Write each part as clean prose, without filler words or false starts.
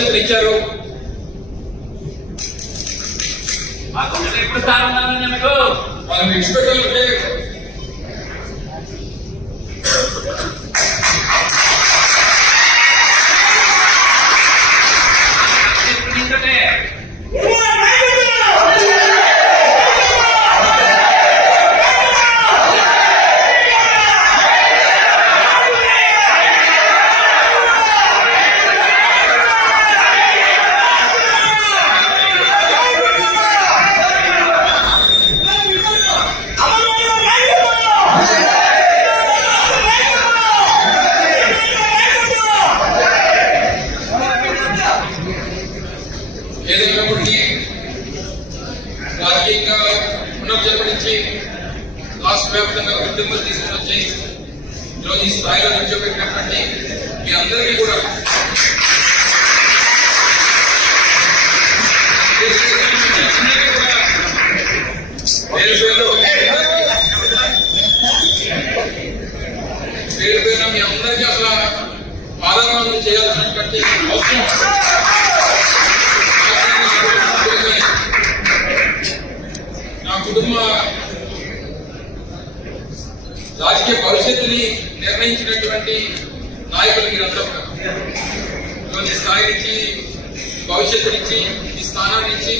భవిష్యత్తుని ఇచ్చారు. ఎప్పుడు స్థానం మీకు వాళ్ళని విడిచిపెట్టాలంటే ఏదైనప్పటికీ రాజకీయంగా పునర్జన్మనిచ్చి రాష్ట్ర వ్యాప్తంగా గుర్తింపులు తీసుకుని వచ్చి ఈరోజు ఈ స్థాయిలో నిల్చోబెట్టినటువంటి మీ అందరికీ కూడా పేరు పేరున మీ అందరికీ అసలు ఆదరణ చేయాల్సినటువంటి అవసరం నా కుటుంబ రాజకీయ భవిష్యత్తుని నిర్ణయించినటువంటి నాయకులు మీరంతా ఈ స్థాయి నుంచి భవిష్యత్తునిచ్చి ఈ స్థానాన్ని ఇచ్చి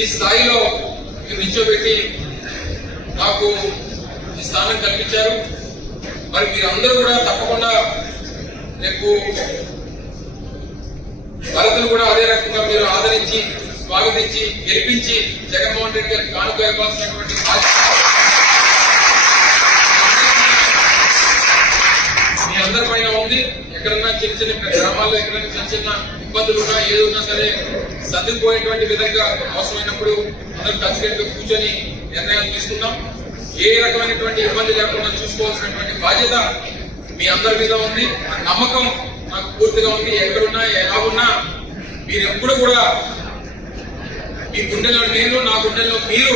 ఈ స్థాయిలో మీరు నిల్చోబెట్టి నాకు ఈ స్థానం కల్పించారు. మరి మీరందరూ కూడా తప్పకుండా రేపు భరతులు కూడా అదే రకంగా మీరు ఆదరించి స్వాగతించి గెలిపించి జగన్మోహన్ రెడ్డి గారికి కానుక ఇవ్వాల్సినటువంటి మీ అందరి పైన ఉంది. ఎక్కడన్నా చిన్న చిన్న గ్రామాల్లో ఎక్కడైనా చిన్న చిన్న ఇబ్బందులు ఉన్నా ఏది ఉన్నా సరే సర్దుకుపోయేటువంటి విధంగా అవసరమైనప్పుడు అందరూ ఖచ్చితంగా కూర్చొని నిర్ణయాలు తీసుకుందాం. ఏ రకమైనటువంటి ఇబ్బంది లేకుండా చూసుకోవాల్సినటువంటి బాధ్యత మీ అందరి మీద ఉంది. నమ్మకం నాకు పూర్తిగా ఉంది. ఎక్కడున్నా ఎలా ఉన్నా మీరు ఎప్పుడు కూడా మీ గుండెల్లో నేను, నా గుండెల్లో మీరు